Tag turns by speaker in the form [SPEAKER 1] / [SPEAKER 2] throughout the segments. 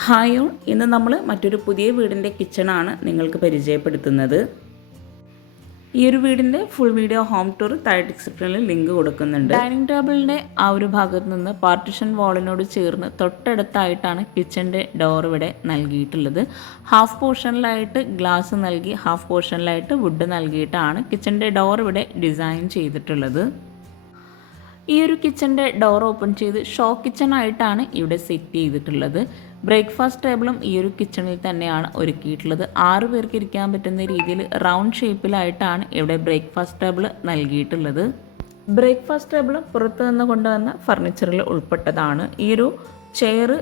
[SPEAKER 1] Hi ഇന്ന് നമ്മൾ മറ്റൊരു പുതിയ വീടിന്റെ കിച്ചണാണ് നിങ്ങൾക്ക് പരിചയപ്പെടുത്തുന്നത്. ഈ ഒരു വീടിന്റെ ഫുൾ വീഡിയോ ഹോം ടൂർ താഴെ ഡിസ്ക്രിപ്ഷനിൽ ലിങ്ക് കൊടുക്കുന്നുണ്ട്. ഡൈനിങ് ടേബിളിന്റെ ആ ഒരു ഭാഗത്ത് നിന്ന് പാർട്ടിഷൻ വാളിനോട് ചേർന്ന് തൊട്ടടുത്തായിട്ടാണ് കിച്ചന്റെ ഡോർ ഇവിടെ നൽകിയിട്ടുള്ളത്. ഹാഫ് പോർഷനിലായിട്ട് ഗ്ലാസ് നൽകി ഹാഫ് പോർഷനിലായിട്ട് വുഡ് നൽകിയിട്ടാണ് കിച്ചന്റെ ഡോർ ഇവിടെ ഡിസൈൻ ചെയ്തിട്ടുള്ളത്. ഈ ഒരു കിച്ചന്റെ ഡോർ ഓപ്പൺ ചെയ്ത് ഷോ കിച്ചൺ ആയിട്ടാണ് ഇവിടെ സെറ്റ് ചെയ്തിട്ടുള്ളത്. ബ്രേക്ക്ഫാസ്റ്റ് ടേബിളും ഈ ഒരു കിച്ചണിൽ തന്നെയാണ് ഒരുക്കിയിട്ടുള്ളത്. ആറ് പേർക്ക് ഇരിക്കാൻ പറ്റുന്ന രീതിയിൽ റൗണ്ട് ഷേപ്പിലായിട്ടാണ് ഇവിടെ ബ്രേക്ക്ഫാസ്റ്റ് ടേബിൾ നൽകിയിട്ടുള്ളത്. ബ്രേക്ക്ഫാസ്റ്റ് ടേബിൾ പുറത്തു നിന്ന് കൊണ്ടുവന്ന ഫർണിച്ചറിൽ ഉൾപ്പെട്ടതാണ്. ഈ ഒരു ചെയർ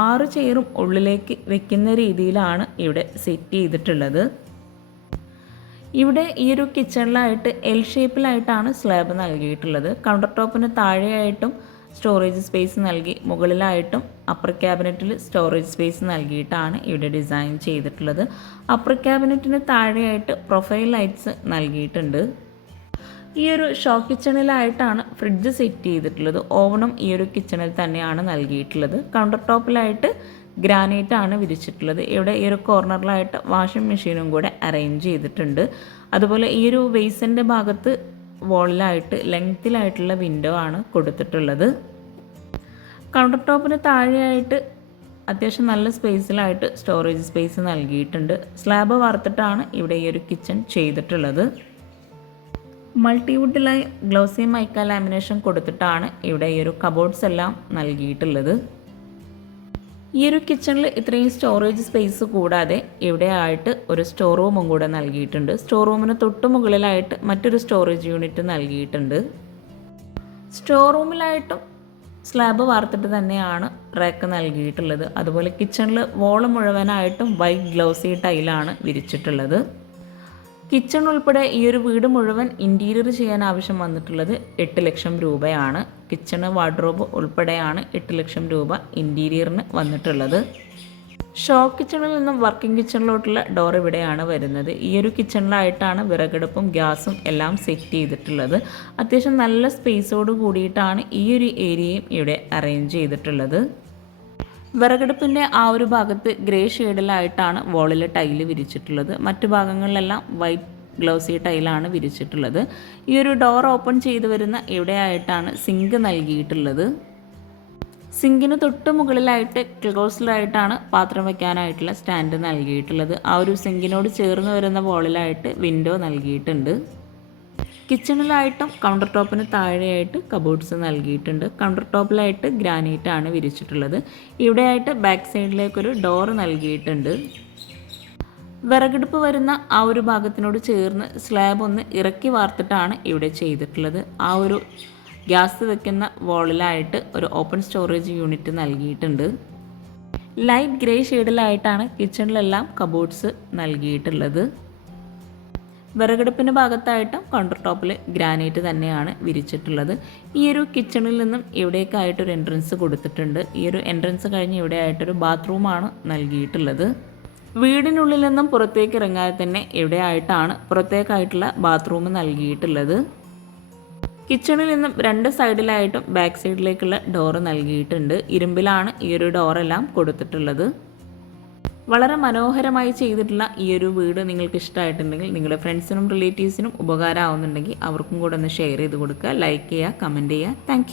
[SPEAKER 1] ആറ് ചെയറും ഉള്ളിലേക്ക് വെക്കുന്ന രീതിയിലാണ് ഇവിടെ സെറ്റ് ചെയ്തിട്ടുള്ളത്. ഇവിടെ ഈ ഒരു കിച്ചണിലായിട്ട് എൽ ഷേപ്പിലായിട്ടാണ് സ്ലാബ് നൽകിയിട്ടുള്ളത്. കൗണ്ടർ ടോപ്പിന് താഴെയായിട്ടും സ്റ്റോറേജ് സ്പേസ് നൽകി മുകളിലായിട്ടും അപ്പർ ക്യാബിനറ്റിൽ സ്റ്റോറേജ് സ്പേസ് നൽകിയിട്ടാണ് ഇവിടെ ഡിസൈൻ ചെയ്തിട്ടുള്ളത്. അപ്പർ ക്യാബിനറ്റിന് താഴെയായിട്ട് പ്രൊഫൈൽ ലൈറ്റ്സ് നൽകിയിട്ടുണ്ട്. ഈ ഒരു ഷോ കിച്ചണിലായിട്ടാണ് ഫ്രിഡ്ജ് സെറ്റ് ചെയ്തിട്ടുള്ളത്. ഓവണും ഈ ഒരു കിച്ചണിൽ തന്നെയാണ് നൽകിയിട്ടുള്ളത്. കൗണ്ടർ ടോപ്പിലായിട്ട് ഗ്രാനൈറ്റ് ആണ് വിരിച്ചിട്ടുള്ളത്. ഇവിടെ ഈ ഒരു കോർണറിലായിട്ട് വാഷിംഗ് മെഷീനും കൂടെ അറേഞ്ച് ചെയ്തിട്ടുണ്ട്. അതുപോലെ ഈ ഒരു വെയ്സിന്റെ ഭാഗത്ത് വോളിലായിട്ട് ലെങ്ത്തിലായിട്ടുള്ള വിൻഡോ ആണ് കൊടുത്തിട്ടുള്ളത്. കൗണ്ടർ ടോപ്പിന് താഴെയായിട്ട് അത്യാവശ്യം നല്ല സ്പേസിലായിട്ട് സ്റ്റോറേജ് സ്പേസ് നൽകിയിട്ടുണ്ട്. സ്ലാബ് വാർത്തിട്ടാണ് ഇവിടെ ഈ ഒരു കിച്ചൺ ചെയ്തിട്ടുള്ളത്. മൾട്ടിവുഡിലായി ഗ്ലോസി മൈക്ക ലാമിനേഷൻ കൊടുത്തിട്ടാണ് ഇവിടെ ഈ ഒരു കബോർഡ്സ് എല്ലാം നൽകിയിട്ടുള്ളത്. ഈ ഒരു കിച്ചണിൽ ഇത്രയും സ്റ്റോറേജ് സ്പേസ് കൂടാതെ ഇവിടെയായിട്ട് ഒരു സ്റ്റോർ റൂമും കൂടെ നൽകിയിട്ടുണ്ട്. സ്റ്റോർ റൂമിന് തൊട്ട് മുകളിലായിട്ട് മറ്റൊരു സ്റ്റോറേജ് യൂണിറ്റ് നൽകിയിട്ടുണ്ട്. സ്റ്റോർ റൂമിലായിട്ടും സ്ലാബ് വാർത്തിട്ട് തന്നെയാണ് റാക്ക് നൽകിയിട്ടുള്ളത്. അതുപോലെ കിച്ചണിൽ വോൾ മുഴുവനായിട്ടും വൈറ്റ് ഗ്ലൗസി ടൈലാണ് വിരിച്ചിട്ടുള്ളത്. കിച്ചൺ ഉൾപ്പെടെ ഈ ഒരു വീട് മുഴുവൻ ഇന്റീരിയർ ചെയ്യാൻ ആവശ്യം വന്നിട്ടുള്ളത് എട്ട് ലക്ഷം രൂപയാണ്. കിച്ചണ് വാർഡ്രോബ് ഉൾപ്പെടെയാണ് എട്ട് ലക്ഷം രൂപ ഇന്റീരിയറിന് വന്നിട്ടുള്ളത്. ഷോ കിച്ചണിൽ നിന്നും വർക്കിംഗ് കിച്ചണിലോട്ടുള്ള ഡോർ ഇവിടെയാണ് വരുന്നത്. ഈ ഒരു കിച്ചണിലായിട്ടാണ് വിറകടുപ്പും ഗ്യാസും എല്ലാം സെറ്റ് ചെയ്തിട്ടുള്ളത്. അത്യാവശ്യം നല്ല സ്പേസോട് കൂടിയിട്ടാണ് ഈ ഒരു ഏരിയയും ഇവിടെ അറേഞ്ച് ചെയ്തിട്ടുള്ളത്. വിറകടുപ്പിന്റെ ആ ഒരു ഭാഗത്ത് ഗ്രേ ഷെയ്ഡിലായിട്ടാണ് വോളിൽ ടൈൽ വിരിച്ചിട്ടുള്ളത്. മറ്റു ഭാഗങ്ങളിലെല്ലാം വൈറ്റ് ഗ്ലൗസി ടൈലാണ് വിരിച്ചിട്ടുള്ളത്. ഈ ഒരു ഡോർ ഓപ്പൺ ചെയ്ത് വരുന്ന ഇവിടെയായിട്ടാണ് സിങ്ക് നൽകിയിട്ടുള്ളത്. സിങ്കിന് തൊട്ട് മുകളിലായിട്ട് ക്ലോസിലായിട്ടാണ് പാത്രം വയ്ക്കാനായിട്ടുള്ള സ്റ്റാൻഡ് നൽകിയിട്ടുള്ളത്. ആ ഒരു സിങ്കിനോട് ചേർന്ന് വരുന്ന വോളിലായിട്ട് വിൻഡോ നൽകിയിട്ടുണ്ട്. കിച്ചണിലായിട്ടും കൗണ്ടർ ടോപ്പിന് താഴെയായിട്ട് കബോർഡ്സ് നൽകിയിട്ടുണ്ട്. കൗണ്ടർ ടോപ്പിലായിട്ട് ഗ്രാനൈറ്റ് ആണ് വിരിച്ചിട്ടുള്ളത്. ഇവിടെയായിട്ട് ബാക്ക് സൈഡിലേക്കൊരു ഡോർ നൽകിയിട്ടുണ്ട്. വിറകെടുപ്പ് വരുന്ന ആ ഒരു ഭാഗത്തിനോട് ചേർന്ന് സ്ലാബ് ഒന്ന് ഇറക്കി വാർത്തിട്ടാണ് ഇവിടെ ചെയ്തിട്ടുള്ളത്. ആ ഒരു ഗ്യാസ് വെക്കുന്ന വോളിലായിട്ട് ഒരു ഓപ്പൺ സ്റ്റോറേജ് യൂണിറ്റ് നൽകിയിട്ടുണ്ട്. ലൈറ്റ് ഗ്രേ ഷെയ്ഡിലായിട്ടാണ് കിച്ചണിലെല്ലാം കബോർഡ്സ് നൽകിയിട്ടുള്ളത്. വിറകടുപ്പിന്റെ ഭാഗത്തായിട്ടും കൗണ്ടർ ടോപ്പിൽ ഗ്രാനൈറ്റ് തന്നെയാണ് വിരിച്ചിട്ടുള്ളത്. ഈ ഒരു കിച്ചണിൽ നിന്നും ഇവിടേക്കായിട്ടൊരു എൻട്രൻസ് കൊടുത്തിട്ടുണ്ട്. ഈ ഒരു എൻട്രൻസ് കഴിഞ്ഞ് ഇവിടെ ആയിട്ടൊരു ബാത്റൂമാണ് നൽകിയിട്ടുള്ളത്. വീടിനുള്ളിൽ നിന്നും പുറത്തേക്ക് ഇറങ്ങാതെ തന്നെ ഇവിടെയായിട്ടാണ് പുറത്തേക്കായിട്ടുള്ള ബാത്റൂം നൽകിയിട്ടുള്ളത്. കിച്ചണിൽ നിന്നും രണ്ട് സൈഡിലായിട്ടും ബാക്ക് സൈഡിലേക്കുള്ള ഡോറ് നൽകിയിട്ടുണ്ട്. ഇരുമ്പിലാണ് ഈ ഒരു ഡോറെല്ലാം കൊടുത്തിട്ടുള്ളത്. വളരെ മനോഹരമായി ചെയ്തിട്ടുള്ള ഈ ഒരു വീട് നിങ്ങൾക്ക് ഇഷ്ടമായിട്ടുണ്ടെങ്കിൽ നിങ്ങളുടെ ഫ്രണ്ട്സിനും റിലേറ്റീവ്സിനും ഉപകാരമാവുന്നുണ്ടെങ്കിൽ അവർക്കും കൂടെ ഒന്ന് ഷെയർ ചെയ്ത് കൊടുക്കുക ലൈക്ക് ചെയ്യുക കമന്റ് ചെയ്യുക. താങ്ക്